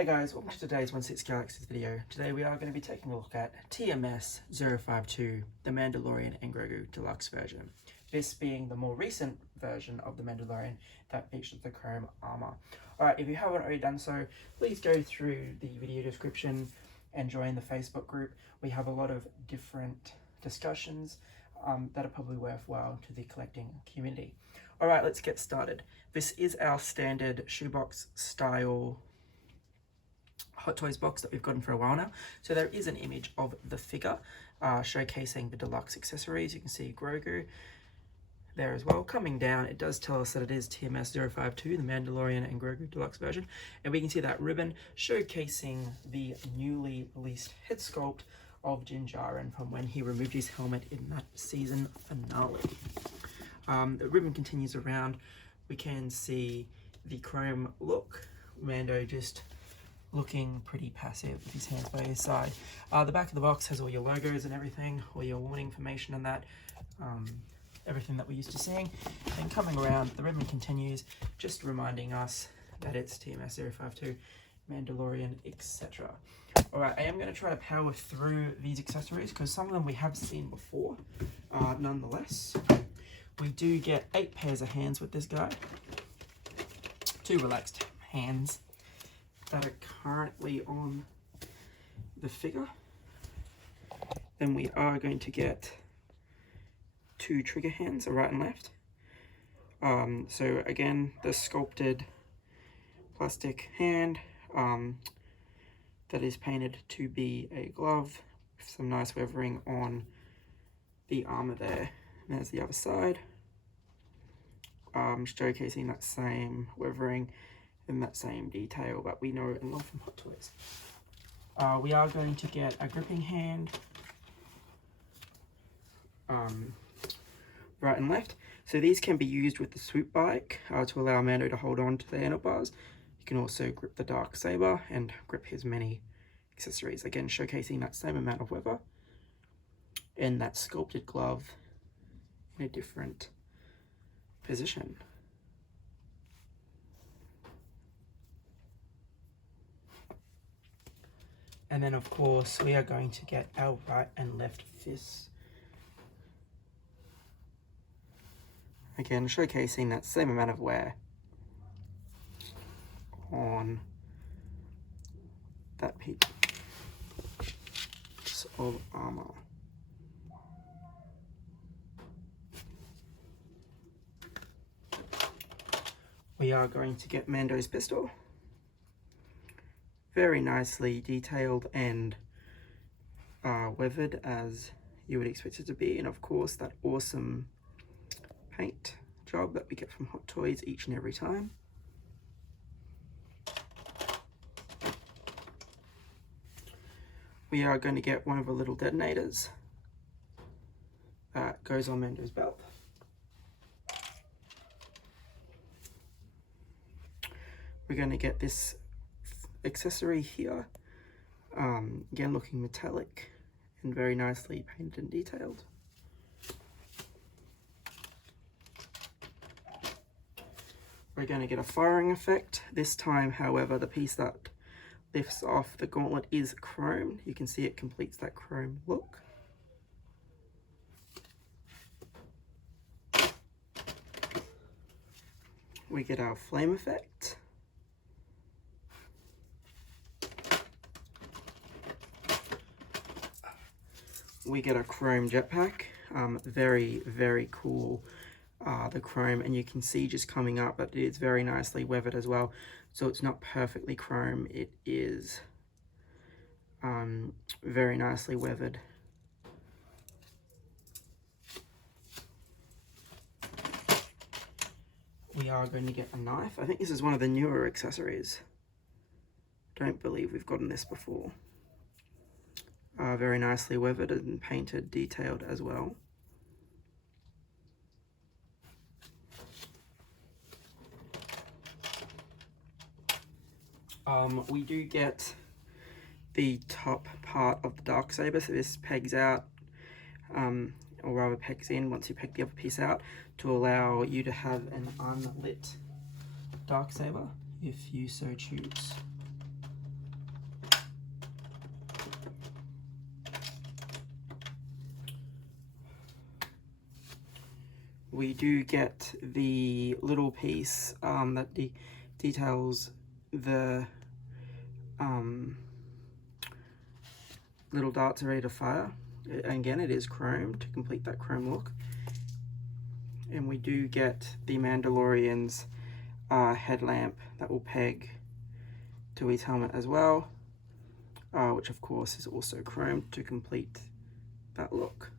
Hey guys, welcome to today's 16 Galaxies video. Today we are going to be taking a look at TMS052, the Mandalorian and Grogu Deluxe version. This being the more recent version of the Mandalorian that features the chrome armor. Alright, if you haven't already done so, please go through the video description and join the Facebook group. We have a lot of different discussions that are probably worthwhile to the collecting community. Alright, let's get started. This is our standard shoebox style Hot Toys box that we've gotten for a while now. So there is an image of the figure showcasing the deluxe accessories. You can see Grogu there as well. Coming down, it does tell us that it is TMS052, the Mandalorian and Grogu deluxe version. And we can see that ribbon showcasing the newly released head sculpt of Din Djarin from when he removed his helmet in that season finale. The ribbon continues around. We can see the chrome look. Mando just looking pretty passive with his hands by his side. The back of the box has all your logos and everything, all your warning information and that, everything that we're used to seeing. And coming around, the ribbon continues, just reminding us that it's TMS052, Mandalorian, etc. Alright, I am going to try to power through these accessories because some of them we have seen before, nonetheless. We do get 8 pairs of hands with this guy, 2 relaxed hands that are currently on the figure. Then we are going to get 2 trigger hands, a right and left. So again, the sculpted plastic hand that is painted to be a glove with some nice weathering on the armor there. And there's the other side, showcasing that same weathering and that same detail that we know and love from Hot Toys. We are going to get a gripping hand, right and left. So these can be used with the swoop bike to allow Mando to hold on to the handlebars. You can also grip the dark saber and grip his many accessories, again showcasing that same amount of weather and that sculpted glove in a different position. And then of course we are going to get our right and left fists. Again, showcasing that same amount of wear on that piece of armor. We are going to get Mando's pistol. Very nicely detailed and weathered as you would expect it to be, and of course that awesome paint job that we get from Hot Toys each and every time. We are going to get one of the little detonators that goes on Mando's belt. We're going to get this accessory here, again looking metallic and very nicely painted and detailed. We're going to get a firing effect. This time, however, the piece that lifts off the gauntlet is chrome. You can see it completes that chrome look. We get our flame effect. We get a chrome jetpack. Very, very cool. The chrome, and you can see just coming up that it's very nicely weathered as well. So it's not perfectly chrome, it is very nicely weathered. We are going to get a knife. I think this is one of the newer accessories. Don't believe we've gotten this before. Very nicely weathered and painted, detailed as well. We do get the top part of the darksaber, so this pegs out, or rather pegs in once you peg the other piece out, to allow you to have an unlit darksaber if you so choose. we do get the little piece that details the little darts are ready to fire. Again, it is chrome to complete that chrome look. And we do get the Mandalorian's headlamp that will peg to his helmet as well, which of course is also chromed to complete that look.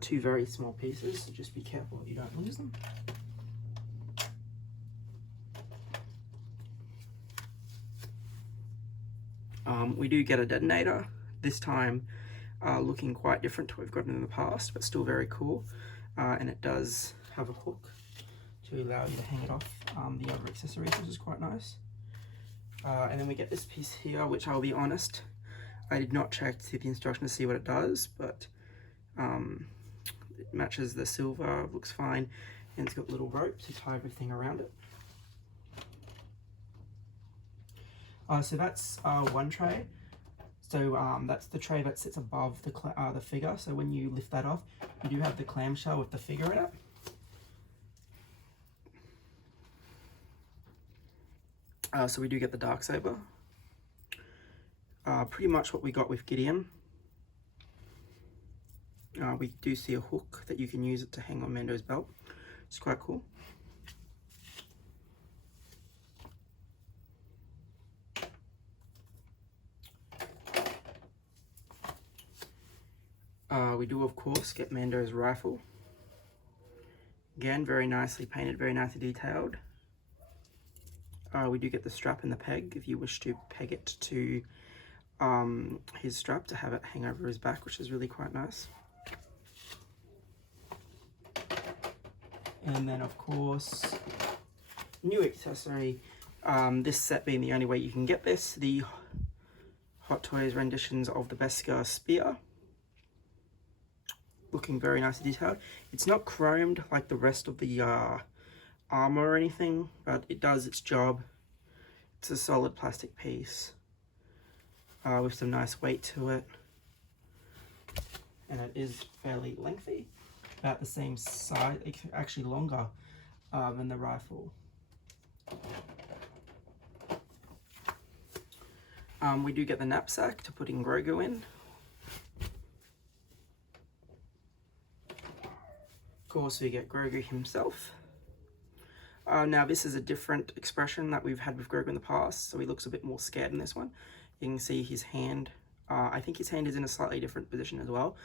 Two very small pieces, so just be careful that you don't lose them. We do get a detonator, this time looking quite different to what we've gotten in the past, but still very cool. And it does have a hook to allow you to hang it off the other accessories, which is quite nice. And then we get this piece here, which I'll be honest, I did not check to see the instruction to see what it does, but it matches the silver, looks fine, and it's got little ropes to tie everything around it. So that's one tray. So that's the tray that sits above the figure. So when you lift that off, you do have the clamshell with the figure in it. So we do get the Darksaber. Pretty much what we got with Gideon. We do see a hook that you can use it to hang on Mando's belt. It's quite cool. We do of course get Mando's rifle. Again, very nicely painted, very nicely detailed. We do get the strap and the peg if you wish to peg it to his strap to have it hang over his back, which is really quite nice. And then of course, new accessory, this set being the only way you can get this, the Hot Toys renditions of the Beskar spear. Looking very nicely detailed. It's not chromed like the rest of the armor or anything, but it does its job. It's a solid plastic piece with some nice weight to it, and it is fairly lengthy, about the same size, actually longer than the rifle. We do get the knapsack to put in Grogu in. Of course, we get Grogu himself. Now this is a different expression that we've had with Grogu in the past, so he looks a bit more scared in this one. You can see his hand. I think his hand is in a slightly different position as well.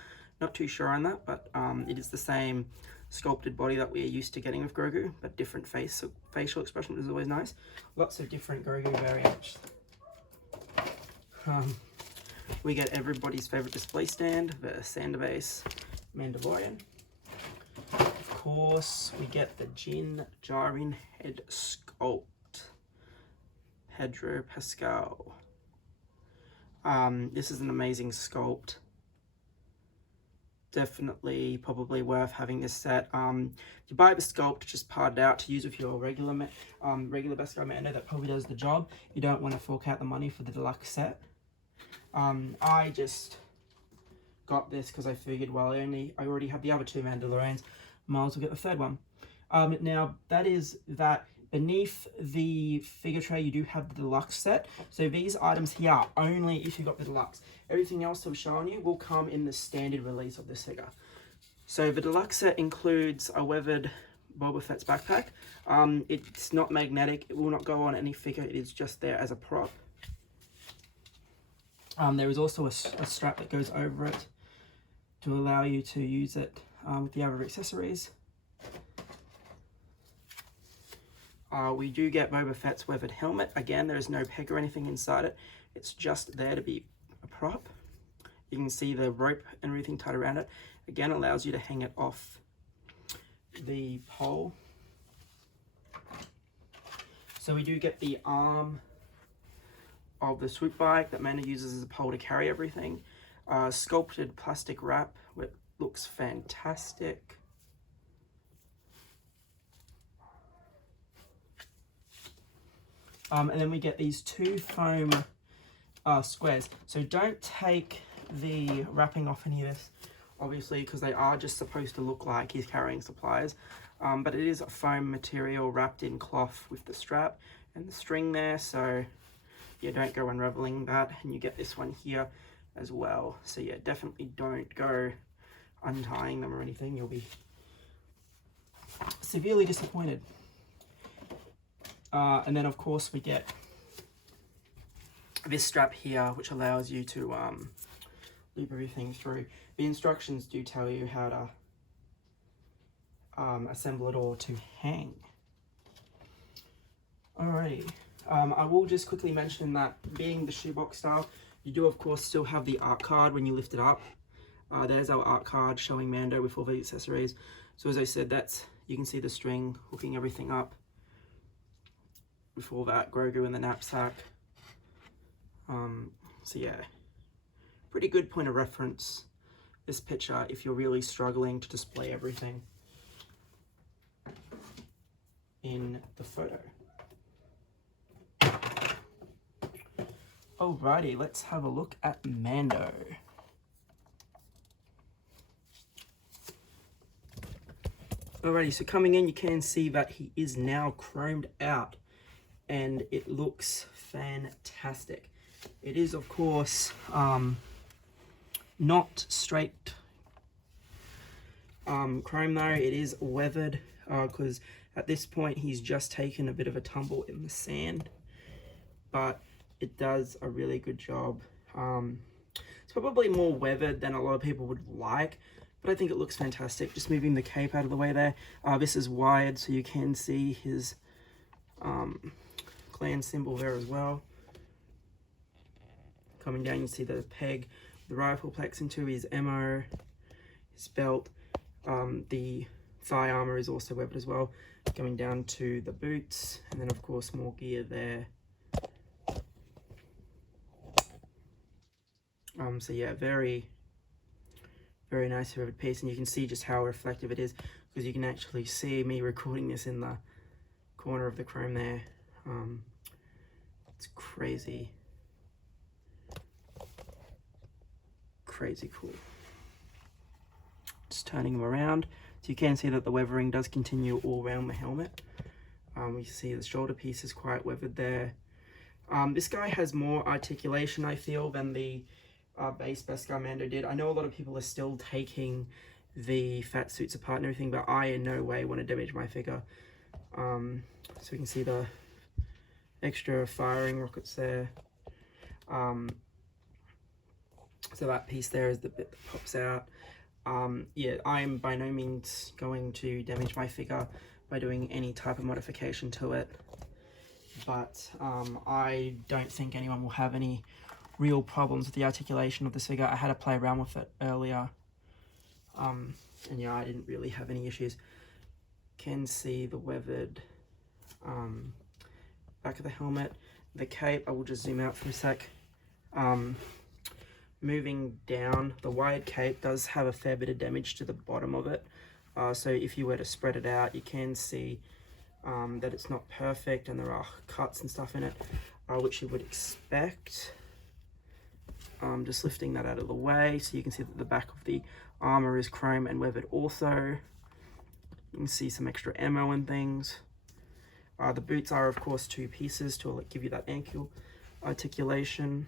Not too sure on that, but it is the same sculpted body that we are used to getting with Grogu, but different facial expression is always nice. Lots of different Grogu variants. We get everybody's favorite display stand, the Sander Base Mandalorian. Of course, we get the Jin Djarin head sculpt, Pedro Pascal. This is an amazing sculpt. Definitely, probably worth having this set. You buy the sculpt just parted out to use with your regular Beskar Mando, that probably does the job. You don't want to fork out the money for the deluxe set. I just got this because I figured, well, I already have the other two Mandalorians, might as well get the third one. Now, that is that beneath the figure tray, you do have the deluxe set. So these items here are only if you got the deluxe. Everything else I'm showing you will come in the standard release of this figure. So the deluxe set includes a weathered Boba Fett's backpack. It's not magnetic. It will not go on any figure. It is just there as a prop. There is also a strap that goes over it to allow you to use it with the other accessories. We do get Boba Fett's weathered helmet. Again, there is no peg or anything inside it. It's just there to be a prop. You can see the rope and everything tied around it. Again, allows you to hang it off the pole. So we do get the arm of the swoop bike that Mando uses as a pole to carry everything. Sculpted plastic wrap, which looks fantastic. And then we get these two foam squares. So don't take the wrapping off any of this obviously, because they are just supposed to look like he's carrying supplies. But it is a foam material wrapped in cloth with the strap and the string there, so yeah, don't go unraveling that. And you get this one here as well, so yeah, definitely don't go untying them or anything. You'll be severely disappointed. And then of course we get this strap here, which allows you to loop everything through. The instructions do tell you how to assemble it all to hang. Alrighty, I will just quickly mention that being the shoebox style, you do of course still have the art card when you lift it up. There's our art card showing Mando with all the accessories. So as I said, you can see the string hooking everything up. Before that, Grogu in the knapsack. So yeah, pretty good point of reference, this picture, if you're really struggling to display everything in the photo. Alrighty, let's have a look at Mando. Alrighty, so coming in, you can see that he is now chromed out and it looks fantastic. It is, of course, not straight chrome though. It is weathered because at this point he's just taken a bit of a tumble in the sand, but it does a really good job. It's probably more weathered than a lot of people would like, but I think it looks fantastic. Just moving the cape out of the way there. This is wired, so you can see his clan symbol there as well. Coming down, you see the peg, the rifle plex into his ammo, his belt. The thigh armor is also webbed as well. Going down to the boots, and then of course more gear there. So yeah, very, very nice webbed piece, and you can see just how reflective it is, because you can actually see me recording this in the corner of the chrome there. It's crazy cool. Just turning them around, so you can see that the weathering does continue all around the helmet. We see the shoulder piece is quite weathered there. This guy has more articulation, I feel, than the base Beskar Mando did. I know a lot of people are still taking the fat suits apart and everything, but I in no way want to damage my figure. So we can see the extra firing rockets there. So that piece there is the bit that pops out. Yeah, I am by no means going to damage my figure by doing any type of modification to it, but I don't think anyone will have any real problems with the articulation of this figure. I had to play around with it earlier, and yeah, I didn't really have any issues. Can see the weathered back of the helmet. The cape, I will just zoom out for a sec. Moving down, the wired cape does have a fair bit of damage to the bottom of it. So if you were to spread it out, you can see that it's not perfect and there are cuts and stuff in it, which you would expect. Just lifting that out of the way, so you can see that the back of the armor is chrome and weathered also. You can see some extra ammo and things. The boots are of course two pieces to give you that ankle articulation.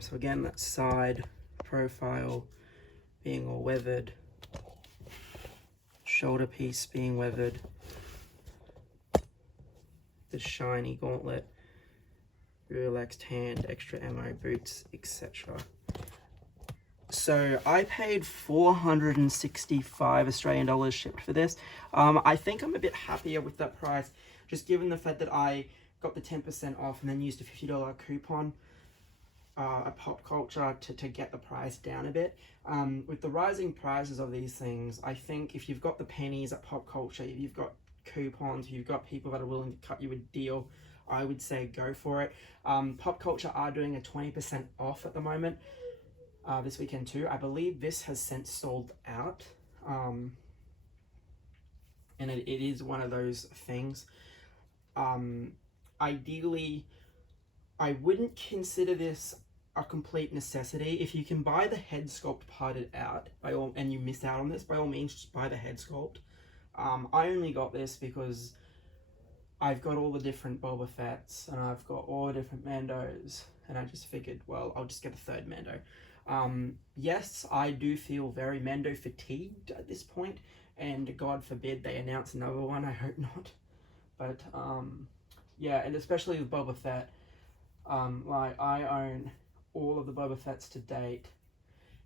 So again, that side profile being all weathered, shoulder piece being weathered, the shiny gauntlet, relaxed hand, extra ammo, boots, etc. So I paid 465 Australian dollars shipped for this. I think I'm a bit happier with that price, just given the fact that I got the 10% off and then used a $50 coupon at Pop Culture to get the price down a bit. With the rising prices of these things, I think if you've got the pennies at Pop Culture, if you've got coupons, if you've got people that are willing to cut you a deal, I would say go for it. Pop Culture are doing a 20% off at the moment this weekend too. I believe this has since sold out, and it is one of those things. ideally, I wouldn't consider this a complete necessity. If you can buy the head sculpt parted out, and you miss out on this, by all means, just buy the head sculpt. I only got this because I've got all the different Boba Fett's, and I've got all the different Mandos, and I just figured, well, I'll just get a third Mando. Yes, I do feel very Mando fatigued at this point, and God forbid they announce another one, I hope not. But, yeah, and especially with Boba Fett, like, I own all of the Boba Fett's to date,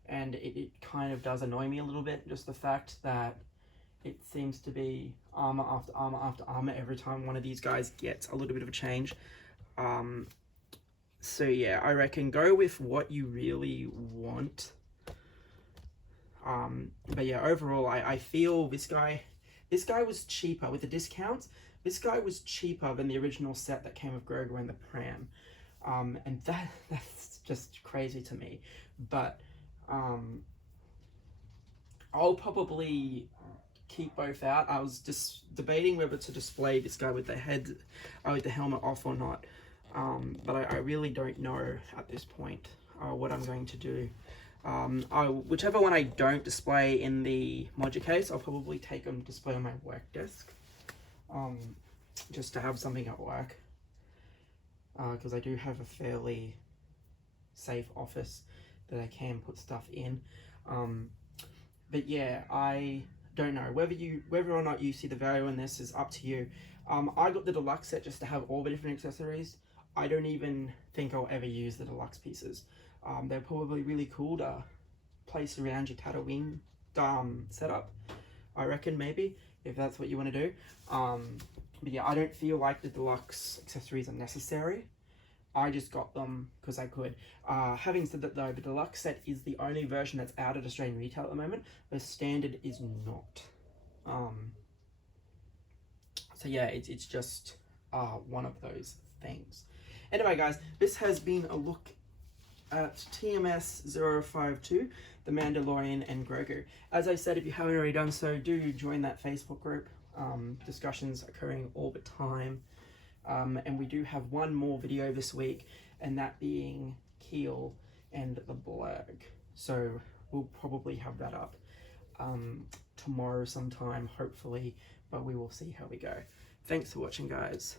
and it kind of does annoy me a little bit, just the fact that it seems to be armor after armor after armor every time one of these guys gets a little bit of a change. So yeah, I reckon go with what you really want. But yeah, overall, I feel this guy was cheaper with the discounts. This guy was cheaper than the original set that came with Grogu and the Pram. And that's just crazy to me. But I'll probably keep both out. I was just debating whether to display this guy with the helmet off or not. But I really don't know at this point what I'm going to do. Whichever one I don't display in the module case, I'll probably take them display on my work desk. Just to have something at work. Because I do have a fairly safe office that I can put stuff in. But yeah, I don't know whether or not you see the value in this is up to you. I got the deluxe set just to have all the different accessories. I don't even think I'll ever use the deluxe pieces. They're probably really cool to place around your Tatooine setup. I reckon, maybe, if that's what you want to do. But yeah, I don't feel like the deluxe accessories are necessary. I just got them because I could. Having said that though, the deluxe set is the only version that's out at Australian retail at the moment. The standard is not. So yeah, it's just one of those things. Anyway guys, this has been a look at TMS052, the Mandalorian and Grogu. As I said, if you haven't already done so, do join that Facebook group. Discussions occurring all the time. And we do have one more video this week, and that being Keel and the Blurg. So we'll probably have that up tomorrow sometime, hopefully, but we will see how we go. Thanks for watching, guys.